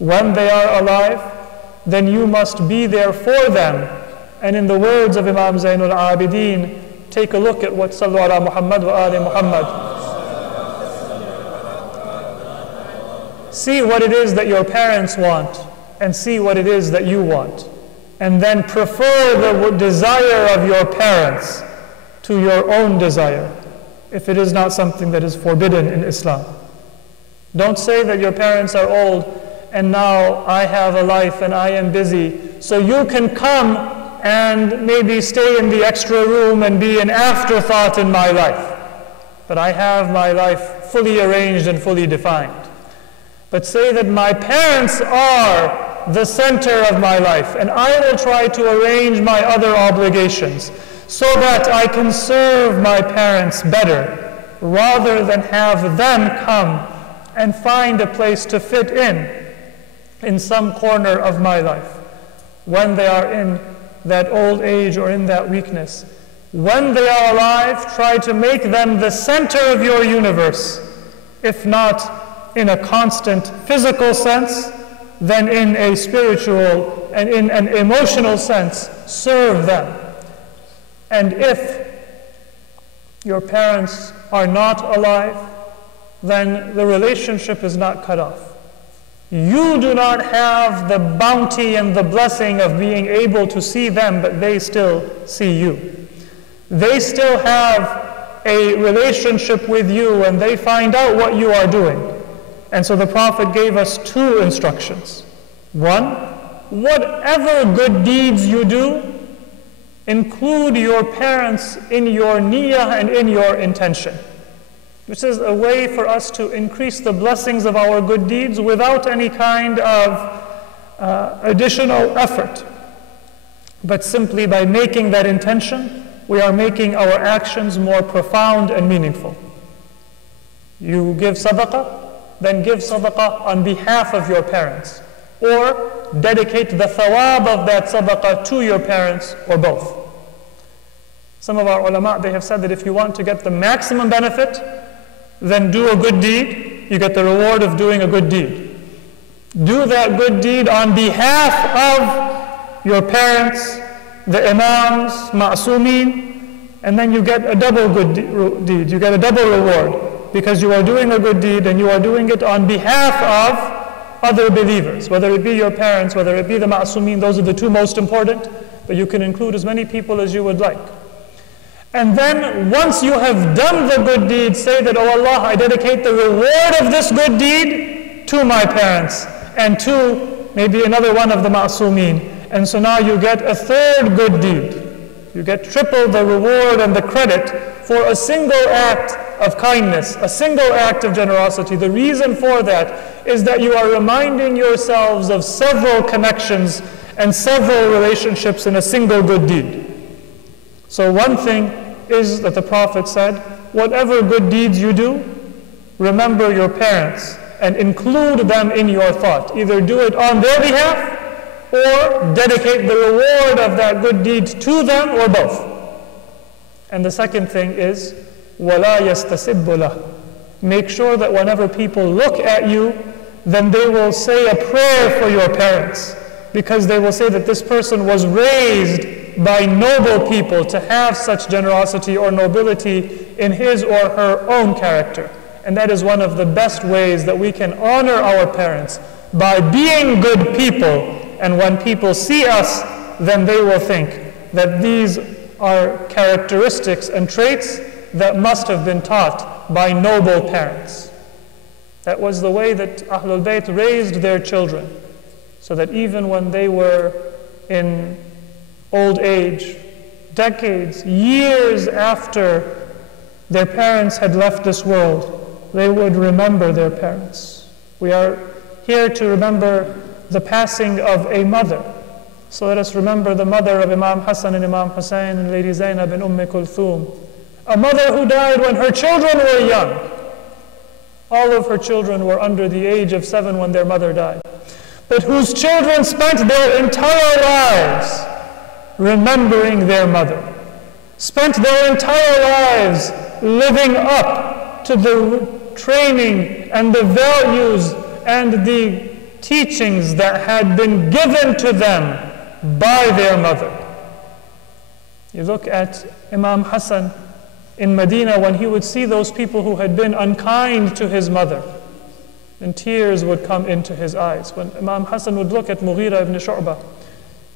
when they are alive, then you must be there for them. And in the words of Imam Zainul Abidin, take a look at what Sallu ala Muhammad wa ali Muhammad. See what it is that your parents want, and see what it is that you want. And then prefer the desire of your parents to your own desire, if it is not something that is forbidden in Islam. Don't say that your parents are old, and now I have a life and I am busy, so you can come and maybe stay in the extra room and be an afterthought in my life. But I have my life fully arranged and fully defined. But say that my parents are the center of my life, and I will try to arrange my other obligations so that I can serve my parents better, rather than have them come and find a place to fit in some corner of my life when they are in that old age or in that weakness. When they are alive, try to make them the center of your universe, if not in a constant physical sense, then in a spiritual and in an emotional sense, serve them. And if your parents are not alive, then the relationship is not cut off. You do not have the bounty and the blessing of being able to see them, but they still see you. They still have a relationship with you, and they find out what you are doing. And so the Prophet gave us two instructions. One, whatever good deeds you do, include your parents in your niyyah and in your intention, which is a way for us to increase the blessings of our good deeds without any kind of additional effort. But simply by making that intention, we are making our actions more profound and meaningful. You give sadaqah, then give sadaqah on behalf of your parents, or dedicate the thawab of that sadaqah to your parents, or both. Some of our ulama, they have said that if you want to get the maximum benefit, then do a good deed. You get the reward of doing a good deed. Do that good deed on behalf of your parents, the imams, ma'sumin, and then you get a double good deed. You get a double reward, because you are doing a good deed and you are doing it on behalf of other believers, whether it be your parents, whether it be the ma'sumin. Those are the two most important, but you can include as many people as you would like. And then once you have done the good deed, say that, oh Allah, I dedicate the reward of this good deed to my parents and to maybe another one of the ma'sumin. And so now you get a third good deed. You get triple the reward and the credit for a single act of kindness, a single act of generosity. The reason for that is that you are reminding yourselves of several connections and several relationships in a single good deed. So one thing is that the Prophet said, whatever good deeds you do, remember your parents and include them in your thought. Either do it on their behalf or dedicate the reward of that good deed to them, or both. And the second thing is, وَلَا يَسْتَسِبُّ لَهُ. Make sure that whenever people look at you, then they will say a prayer for your parents, because they will say that this person was raised by noble people to have such generosity or nobility in his or her own character. And that is one of the best ways that we can honor our parents, by being good people. And when people see us, then they will think that these are characteristics and traits that must have been taught by noble parents. That was the way that Ahlul Bayt raised their children, so that even when they were in old age, decades, years after their parents had left this world, they would remember their parents. We are here to remember the passing of a mother. So let us remember the mother of Imam Hassan and Imam Hussein and Lady Zainab and Kulthum. A mother who died when her children were young. All of her children were under the age of 7 when their mother died. But whose children spent their entire lives remembering their mother. Spent their entire lives living up to the training and the values and the teachings that had been given to them by their mother. You look at Imam Hassan in Medina, when he would see those people who had been unkind to his mother, and tears would come into his eyes. When Imam Hassan would look at Mughira ibn Shu'bah,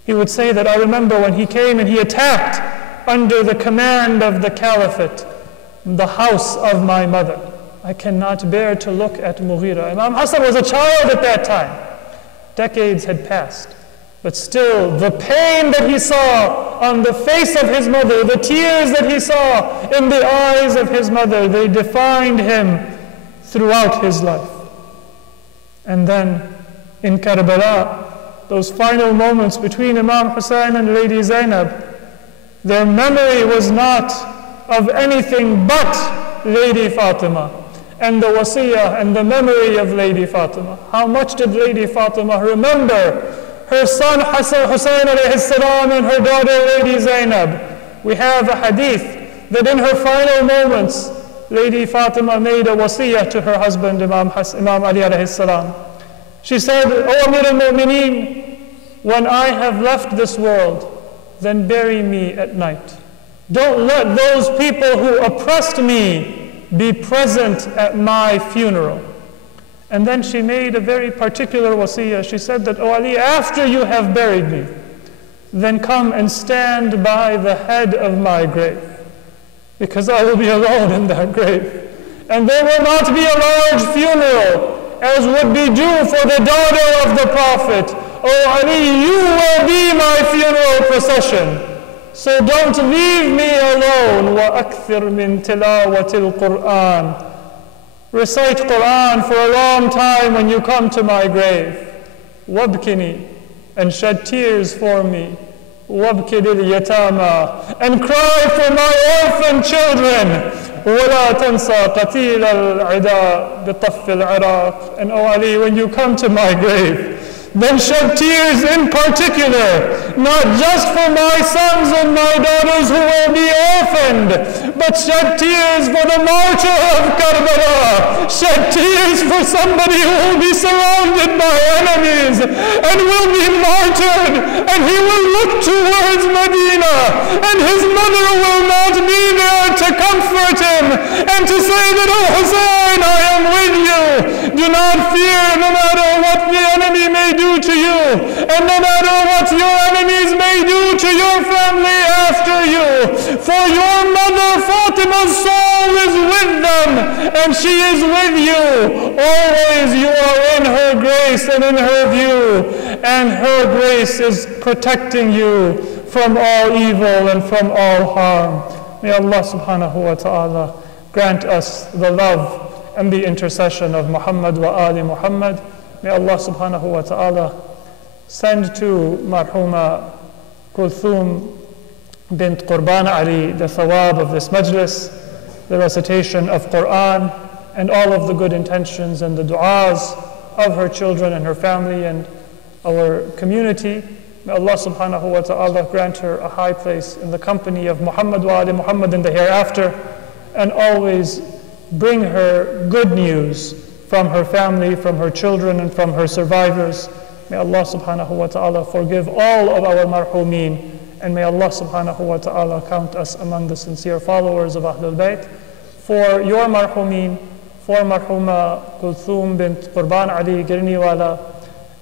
he would say that, I remember when he came and he attacked under the command of the caliphate, the house of my mother. I cannot bear to look at Mughira. Imam Hassan was a child at that time. Decades had passed. But still, the pain that he saw on the face of his mother, the tears that he saw in the eyes of his mother, they defined him throughout his life. And then in Karbala, those final moments between Imam Hussein and Lady Zainab, their memory was not of anything but Lady Fatima and the wasiyah and the memory of Lady Fatima. How much did Lady Fatima remember her son Hussein alayhi salam and her daughter Lady Zainab? We have a hadith that in her final moments, Lady Fatima made a wasiyah to her husband Imam Ali alayhi salam. She said, O Amir al-Mu'mineen, when I have left this world, then bury me at night. Don't let those people who oppressed me be present at my funeral. And then she made a very particular wasiyah. She said that, O Ali, after you have buried me, then come and stand by the head of my grave, because I will be alone in that grave. And there will not be a large funeral, as would be due for the daughter of the Prophet. O Ali, you will be my funeral procession. So don't leave me alone. وَأَكْثِرْ مِنْ تِلَاوَةِ الْقُرْآنِ. Recite Quran for a long time when you come to my grave. وَابْكِنِي, and shed tears for me. وَابْكِ لِلْيَتَامَى, and cry for my orphan children. وَلَا تَنْسَى قَتِيلَ الْعِدَى بِطَفِّ الْعِرَاقِ. And O Ali, when you come to my grave, then shed tears in particular, not just for my sons and my daughters who will be orphaned, but shed tears for the martyr of Karbala. Shed tears for somebody who will be surrounded by enemies and will be martyred, and he will look towards Medina, and his mother will not be there to comfort him and to say that, oh Hussein, I am with you. Do not fear, no matter what the enemy may do to you, and no matter what your enemies may do to your family after you. For your mother Fatima's soul is with them, and she is with you. Always you are in her grace and in her view, and her grace is protecting you from all evil and from all harm. May Allah subhanahu wa ta'ala grant us the love and the intercession of Muhammad wa Ali Muhammad. May Allah subhanahu wa ta'ala send to Marhooma Kulsum bint Qurban Ali the thawab of this majlis, the recitation of Quran, and all of the good intentions and the du'as of her children and her family and our community. May Allah subhanahu wa ta'ala grant her a high place in the company of Muhammad wa Ali Muhammad in the hereafter, and always bring her good news from her family, from her children, and from her survivors. May Allah subhanahu wa ta'ala forgive all of our marhumeen, and may Allah subhanahu wa ta'ala count us among the sincere followers of Ahlul Bayt. For your marhumeen, for Marhooma Kulsum bint Qurban Ali Girniwala,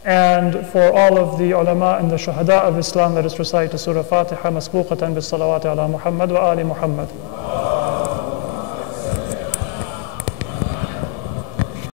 and for all of the ulama and the shuhada of Islam, let us recite the Surah Fatiha masbuqatan bis salawati ala Muhammad wa ali Muhammad.